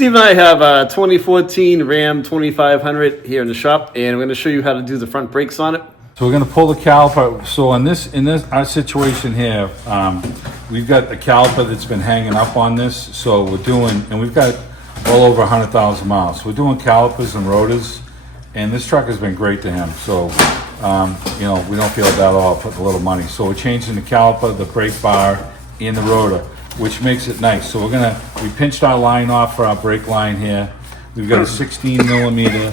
Steve and I have a 2014 Ram 2500 here in the shop, and we're going to show you how to do the front brakes on it. So we're going to pull the caliper. So in this our situation here, we've got a caliper that's been hanging up on this. So we're doing, and we've got well over 100,000 miles. We're doing calipers and rotors, and this truck has been great to him. So you know, we don't feel bad at all putting a little money. So we're changing the caliper, the brake bar, and the rotor, which makes it nice. So we pinched our line off for our brake line here. We've got a 16 millimeter,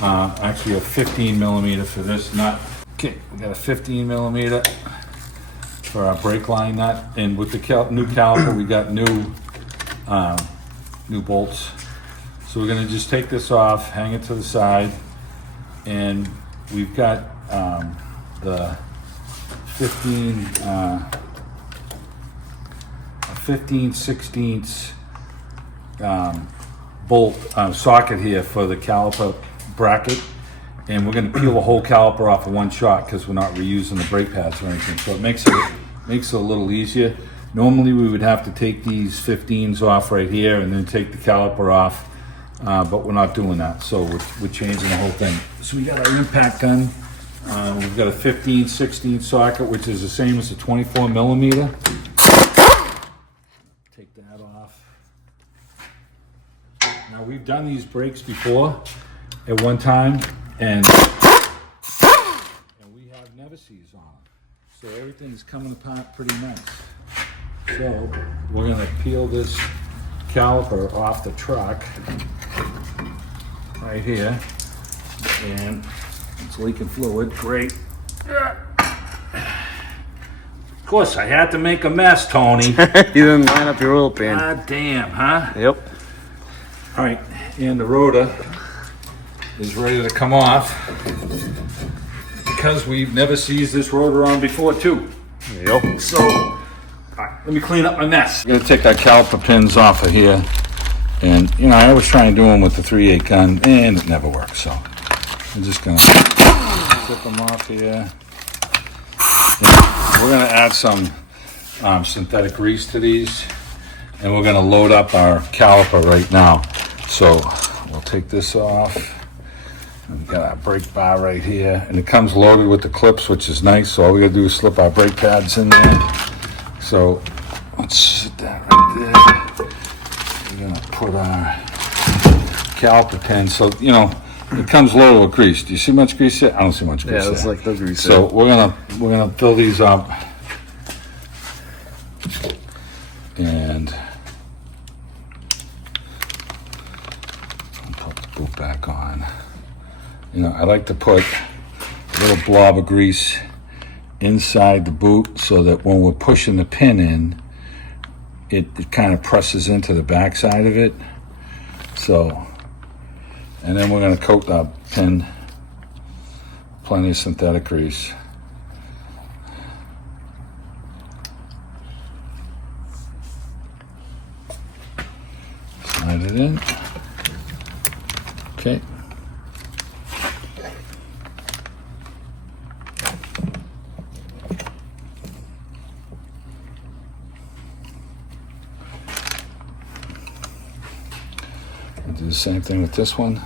actually a 15 millimeter for this nut. Okay, we got a 15 millimeter for our brake line nut, and with the new caliper, we got new bolts. So we're gonna just take this off, hang it to the side, and we've got the 15/16 bolt socket here for the caliper bracket, and we're going to peel the whole caliper off in one shot because we're not reusing the brake pads or anything. So it makes it a little easier. Normally we would have to take these 15s off right here and then take the caliper off, but we're not doing that. So we're changing the whole thing. So we got our impact gun. We've got a 15/16 socket, which is the same as the 24 millimeter. Take that off. Now we've done these brakes before at one time, and we have never sees on them. So everything's coming apart pretty nice. So we're gonna peel this caliper off the truck right here, and it's leaking fluid. Great. Of course, I had to make a mess, Tony. You didn't line up your oil pan. God damn, huh? Yep. All right, and the rotor is ready to come off because we've never seized this rotor on before too. Yep. So, all right, let me clean up my mess. I'm gonna take our caliper pins off of here, and you know, I always try and do them with the 3/8 gun, and it never works. So I'm just gonna tip them off here. And we're gonna add some synthetic grease to these, and we're gonna load up our caliper right now. So we'll take this off. We've got our brake bar right here, and it comes loaded with the clips, which is nice. So all we gotta do is slip our brake pads in there. So let's sit that right there. We're gonna put our caliper pin. So you know, it comes loaded with grease. Do you see much grease there? I don't see much grease. Yeah, it's there. like the grease. So we're gonna fill these up, and put the boot back on. You know, I like to put a little blob of grease inside the boot so that when we're pushing the pin in, it kind of presses into the back side of it. So, and then we're going to coat that pin, plenty of synthetic grease. Slide it in. Okay. We'll do the same thing with this one.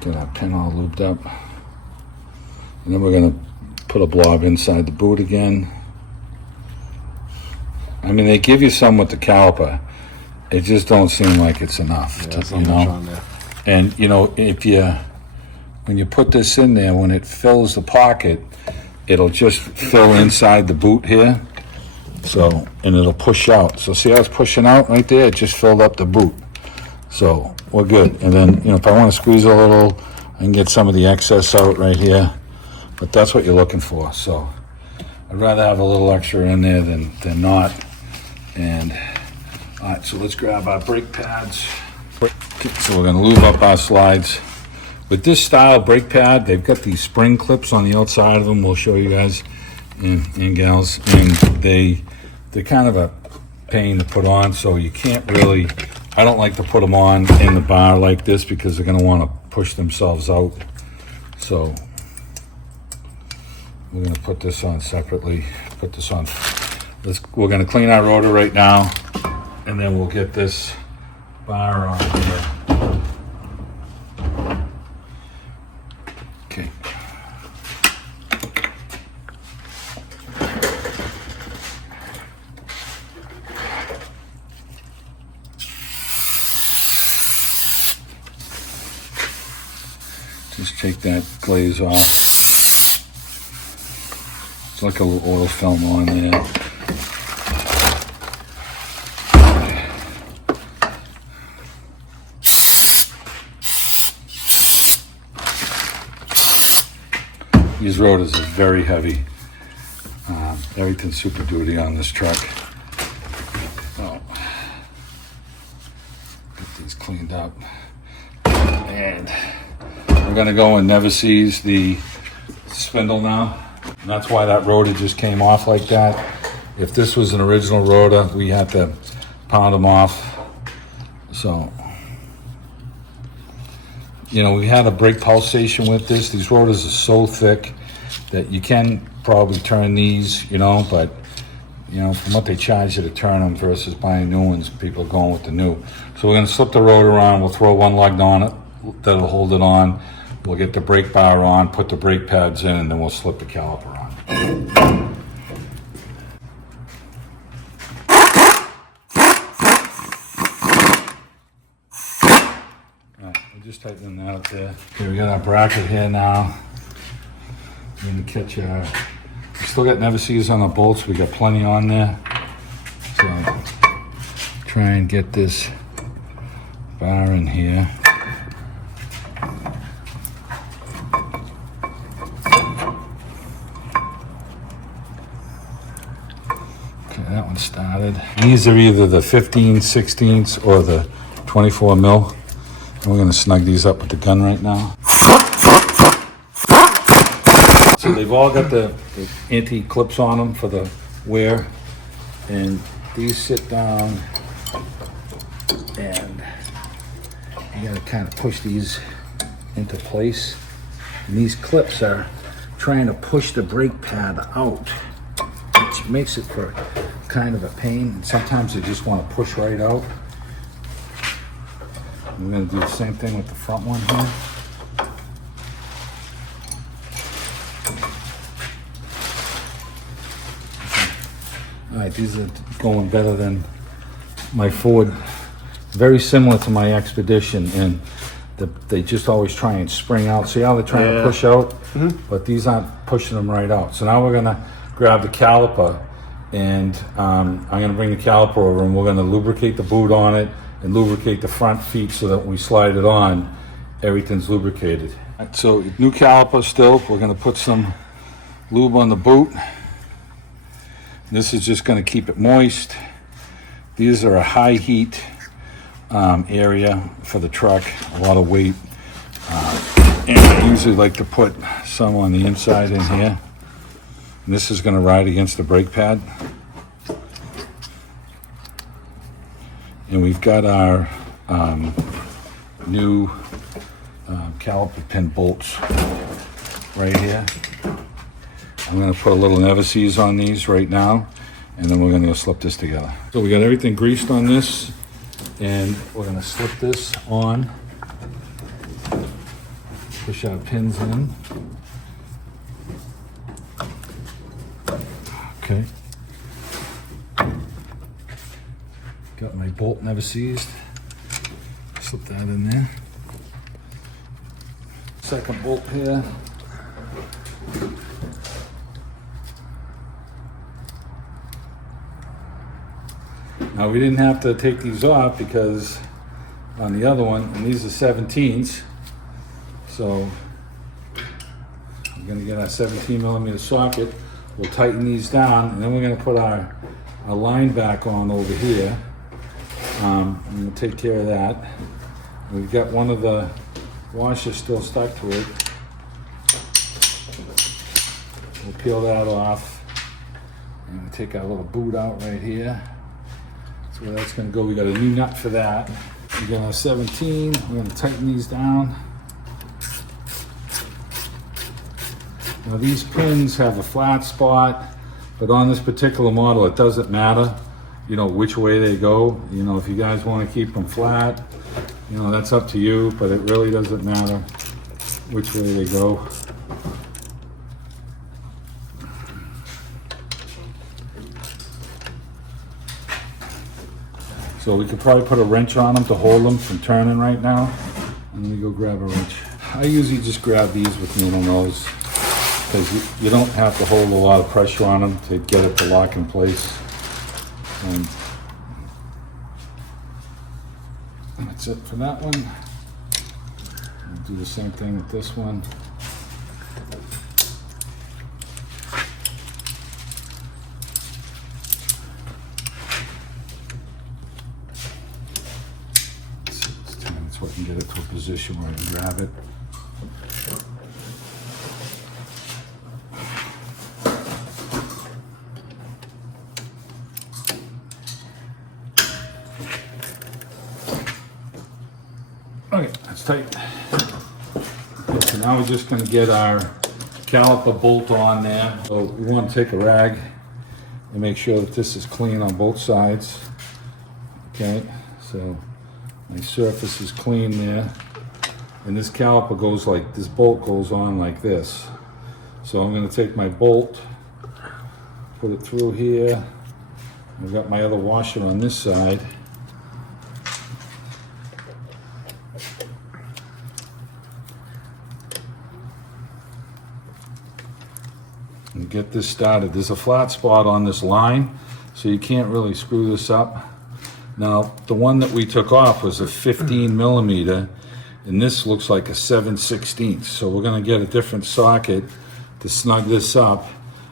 Get our pin all lubed up. And then we're going to put a blob inside the boot again. I mean, they give you some with the caliper. It just don't seem like it's enough. Yeah, to, you know. And you know, when you put this in there, when it fills the pocket, it'll just fill inside the boot here. So, and it'll push out. So see how it's pushing out right there? It just filled up the boot. So we're good. And then, you know, if I want to squeeze a little, I can get some of the excess out right here. But that's what you're looking for. So I'd rather have a little extra in there than not. And all right, so let's grab our brake pads. Okay, so we're gonna lube up our slides. With this style brake pad, they've got these spring clips on the outside of them. We'll show you guys and gals. And they're kind of a pain to put on, so you can't really, I don't like to put them on in the bar like this because they're gonna wanna push themselves out. So we're gonna put this on separately, put this on. We're gonna clean our rotor right now, and then we'll get this bar on here. Okay. Just take that glaze off. It's like a little oil film on there. These rotors are very heavy. Everything's Super Duty on this truck. Oh. Get these cleaned up. And we're gonna go and never seize the spindle now. And that's why that rotor just came off like that. If this was an original rotor, we had to pound them off. So, you know, we had a brake pulsation with this. These rotors are so thick that you can probably turn these, you know, but, you know, from what they charge you to turn them versus buying new ones, people are going with the new. So we're gonna slip the rotor on, we'll throw one lug on it, that'll hold it on. We'll get the brake bar on, put the brake pads in, and then we'll slip the caliper on. Alright, we're just tightening that up there. Okay, we got our bracket here now. We're gonna catch our, we still got never sees on the bolts, we got plenty on there. So, try and get this bar in here. That one started. These are either the 15/16 or the 24 mil. And we're gonna snug these up with the gun right now. So they've all got the anti-clips on them for the wear. And these sit down and you gotta kind of push these into place. And these clips are trying to push the brake pad out, which makes it for kind of a pain. Sometimes you just want to push right out. I'm going to do the same thing with the front one here. All right, these are going better than my Ford. Very similar to my Expedition, and they just always try and spring out. See how they're trying to push out? But these aren't pushing them right out. So now we're going to grab the caliper, and I'm going to bring the caliper over, and we're going to lubricate the boot on it and lubricate the front feet so that when we slide it on, everything's lubricated. So new caliper still, we're going to put some lube on the boot. This is just going to keep it moist. These are a high heat area for the truck, a lot of weight. And I usually like to put some on the inside in here. And this is going to ride against the brake pad. And we've got our new caliper pin bolts right here. I'm going to put a little never seize on these right now, and then we're going to go slip this together. So we got everything greased on this, and we're going to slip this on. Push our pins in. Okay. Got my bolt never seized. Slip that in there. Second bolt here. Now we didn't have to take these off because on the other one, and these are 17s, so we're going to get our 17 millimeter socket. We'll tighten these down, and then we're going to put our line back on over here. And we'll take care of that. We've got one of the washers still stuck to it. We'll peel that off, and we'll take our little boot out right here. That's where that's going to go. We got a new nut for that. We got our 17. We're going to tighten these down. Now these pins have a flat spot, but on this particular model it doesn't matter. you know, which way they go. You know, if you guys want to keep them flat, you know, that's up to you, but it really doesn't matter which way they go. So we could probably put a wrench on them to hold them from turning right now. Let me go grab a wrench. I usually just grab these with needle nose because you don't have to hold a lot of pressure on them to get it to lock in place. And that's it for that one. I'll do the same thing with this one. So I can get it to a position where I can grab it. Okay, that's tight. Okay, so now we're just going to get our caliper bolt on there. So we want to take a rag and make sure that this is clean on both sides. Okay, so my surface is clean there, and this caliper goes like, this bolt goes on like this. So I'm going to take my bolt, put it through here. I've got my other washer on this side. And get this started. There's a flat spot on this line, so you can't really screw this up. Now, the one that we took off was a 15 millimeter, and this looks like a 7/16. So we're gonna get a different socket to snug this up.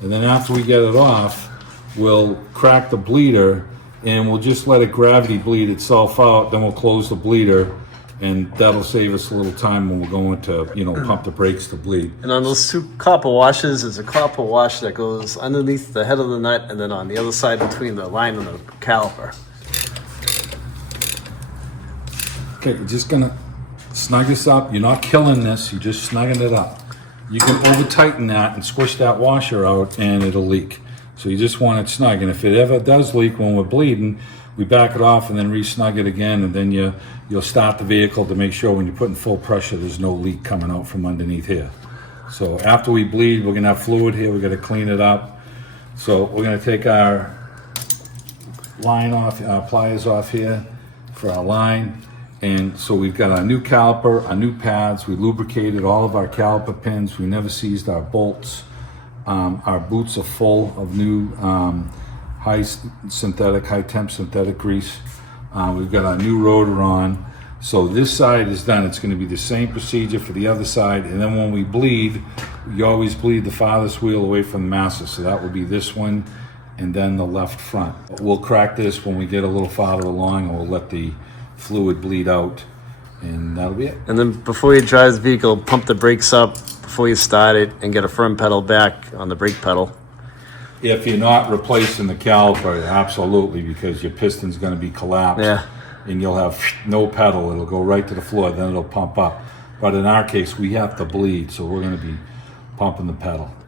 And then after we get it off, we'll crack the bleeder and we'll just let it gravity bleed itself out. Then we'll close the bleeder, and that'll save us a little time when we're going to, you know, pump the brakes to bleed. And on those two copper washers, there's a copper wash that goes underneath the head of the nut and then on the other side between the line and the caliper. Okay, you're just gonna snug this up. You're not killing this, you're just snugging it up. You can over tighten that and squish that washer out and it'll leak. So you just want it snug. And if it ever does leak when we're bleeding, we back it off and then re-snug it again, and then you'll start the vehicle to make sure when you're putting full pressure there's no leak coming out from underneath here. So after we bleed, we're gonna have fluid here, we're gonna clean it up. So we're gonna take our line off, our pliers off here for our line. And so we've got our new caliper, our new pads, we lubricated all of our caliper pins, we never seized our bolts. Our boots are full of new high temp synthetic grease. We've got our new rotor on. So this side is done. It's gonna be the same procedure for the other side. And then when we bleed, you always bleed the farthest wheel away from the master. So that will be this one and then the left front. We'll crack this when we get a little farther along, and we'll let the fluid bleed out, and that'll be it. And then before you drive the vehicle, pump the brakes up before you start it and get a firm pedal back on the brake pedal. If you're not replacing the caliper, absolutely, because your piston's going to be collapsed. Yeah. And you'll have no pedal. It'll go right to the floor, then it'll pump up. But in our case, we have to bleed, so we're going to be pumping the pedal.